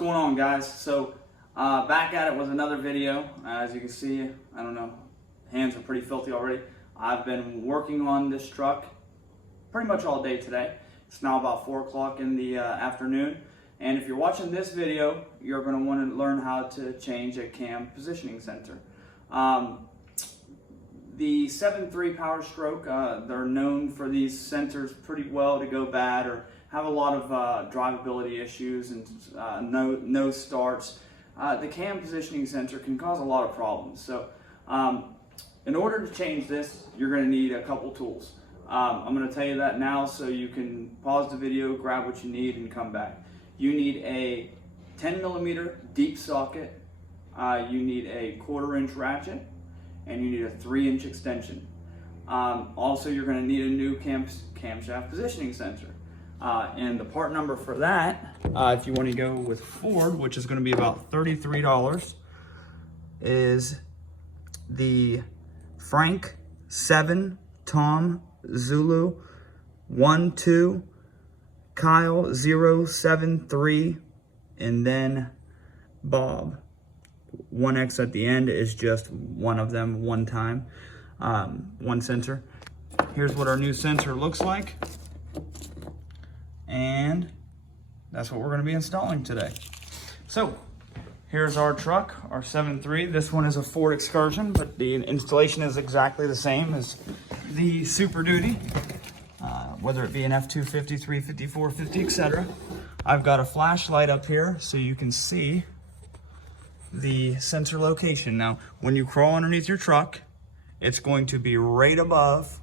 going on, guys? So back at it with another video. As you can see, I don't know, hands are pretty filthy already. I've been working on this truck pretty much all day today. It's now about 4 o'clock in the afternoon, and if you're watching this video, you're going to want to learn how to change a cam positioning sensor. The 7.3 Powerstroke, they're known for these sensors pretty well to go bad or have a lot of drivability issues and no starts. The cam positioning sensor can cause a lot of problems. So in order to change this, you're going to need a couple tools. I'm going to tell you that now so you can pause the video, grab what you need, and come back. You need a 10mm deep socket, you need a 1/4 inch ratchet, and you need a 3-inch extension. Also, you're going to need a new camshaft positioning sensor. And the part number for that, if you want to go with Ford, which is going to be about $33, is the Frank 7 Tom Zulu 12 Kyle 073, and then Bob. 1X at the end is just one of them, one time, one sensor. Here's what our new sensor looks like, and that's what we're going to be installing today. So here's our truck, our 7.3. This one is a Ford Excursion, but the installation is exactly the same as the Super Duty, whether it be an F250, 350, 450, etc. I've got a flashlight up here so you can see the sensor location. Now, when you crawl underneath your truck, it's going to be right above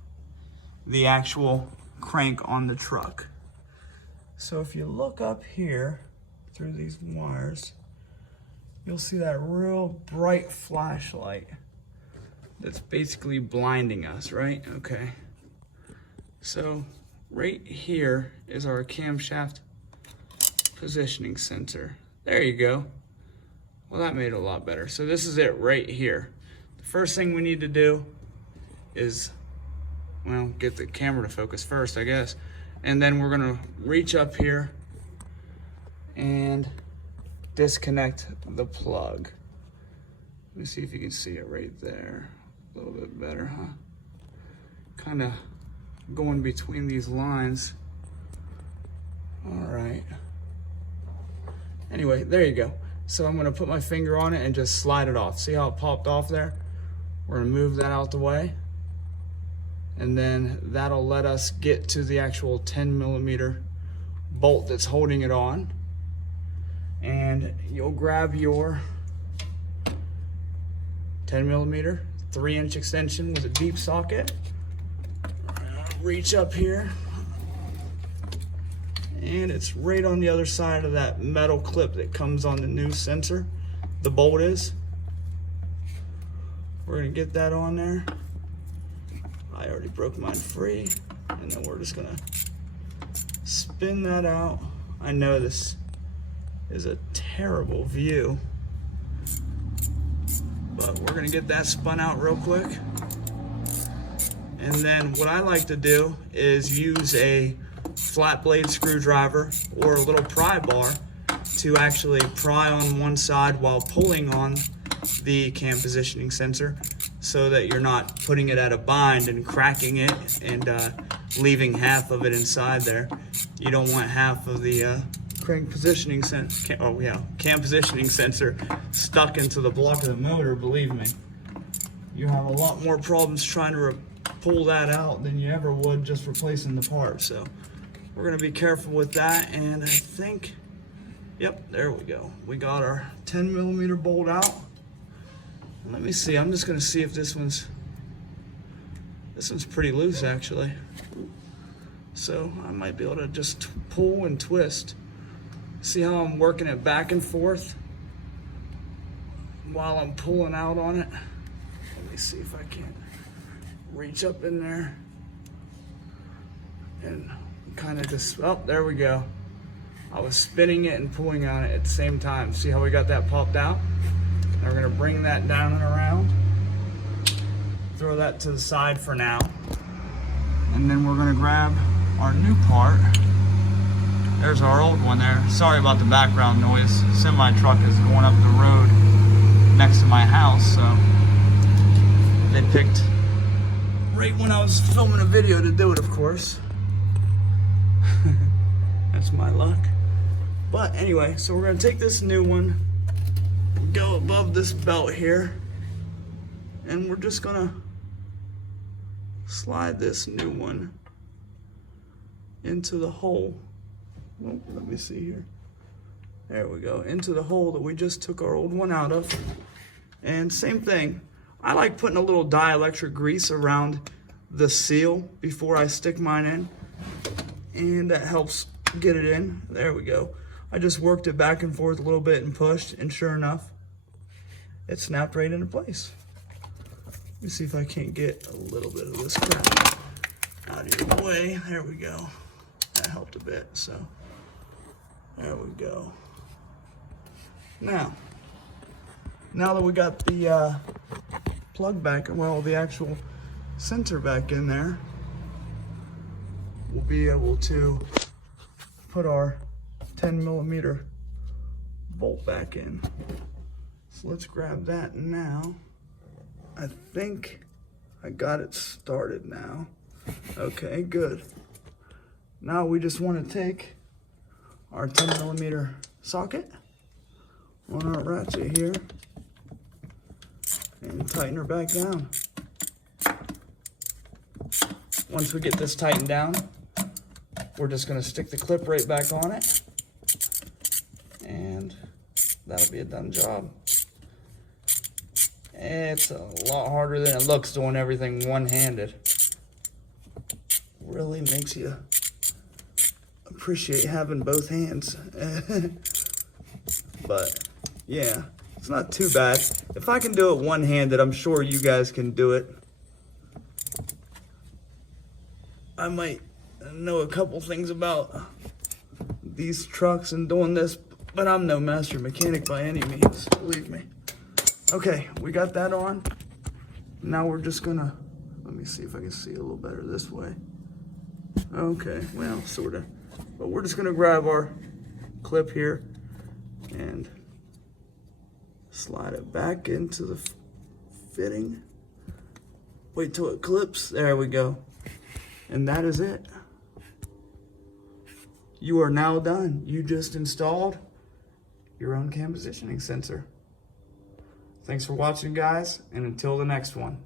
the actual crank on the truck. So if you look up here through these wires, you'll see that real bright flashlight that's basically blinding us, right? Okay. So right here is our camshaft positioning sensor. There you go. Well, that made it a lot better. So this is it right here. The first thing we need to do is, well, get the camera to focus first, I guess. And then we're gonna reach up here and disconnect the plug. Let me see if you can see it right there. A little bit better, huh? Kind of going between these lines. All right. Anyway, there you go. So I'm gonna put my finger on it and just slide it off. See how it popped off there? We're gonna move that out the way. And then that'll let us get to the actual 10mm bolt that's holding it on. And you'll grab your 10mm 3-inch extension with a deep socket. Reach up here, and it's right on the other side of that metal clip that comes on the new sensor. The bolt is. We're gonna get that on there. I already broke mine free, and then we're just gonna spin that out. I know this is a terrible view, but we're gonna get that spun out real quick. And then what I like to do is use a flat blade screwdriver or a little pry bar to actually pry on one side while pulling on the cam positioning sensor, so that you're not putting it at a bind and cracking it and leaving half of it inside there. You don't want half of the crank positioning cam positioning sensor stuck into the block of the motor. Believe me, you have a lot more problems trying to pull that out than you ever would just replacing the part. So we're gonna be careful with that, and I think, yep, there we go. We got our 10mm bolt out. Let me see, I'm just gonna see if this one's pretty loose actually. So I might be able to just pull and twist. See how I'm working it back and forth while I'm pulling out on it? Let me see if I can reach up in there and kind of just, oh, there we go. I was spinning it and pulling on it at the same time. See how we got that popped out? Now we're gonna bring that down and around, throw that to the side for now, and then we're gonna grab our new part There's our old one there. Sorry about the background noise. Semi truck is going up the road next to my house, so they picked right when I was filming a video to do it, of course. That's my luck. But anyway, so we're gonna take this new one, go above this belt here, and we're just gonna slide this new one into the hole. Oh, let me see here. There we go, into the hole that we just took our old one out of. And same thing, I like putting a little dielectric grease around the seal before I stick mine in, and that helps get it in. There we go. I just worked it back and forth a little bit and pushed, and sure enough, it snapped right into place. Let me see if I can't get a little bit of this crap out of your way. There we go. That helped a bit, so there we go. Now that we got the plug back, well, the actual sensor back in there, we'll be able to put our 10mm bolt back in. So let's grab that now. I think I got it started now. Okay, good. Now we just want to take our 10mm socket on our ratchet here and tighten her back down. Once we get this tightened down, we're just going to stick the clip right back on it, and that'll be a done job. It's a lot harder than it looks doing everything one-handed. Really makes you appreciate having both hands. But yeah, it's not too bad. If I can do it one-handed, I'm sure you guys can do it. I might know a couple things about these trucks and doing this, but I'm no master mechanic by any means, believe me. Okay, we got that on. Now we're just gonna, let me see if I can see a little better this way. Okay, well, sorta. But we're just gonna grab our clip here and slide it back into the fitting. Wait till it clips. There we go. And that is it. You are now done. You just installed your own cam positioning sensor. Thanks for watching, guys, and until the next one.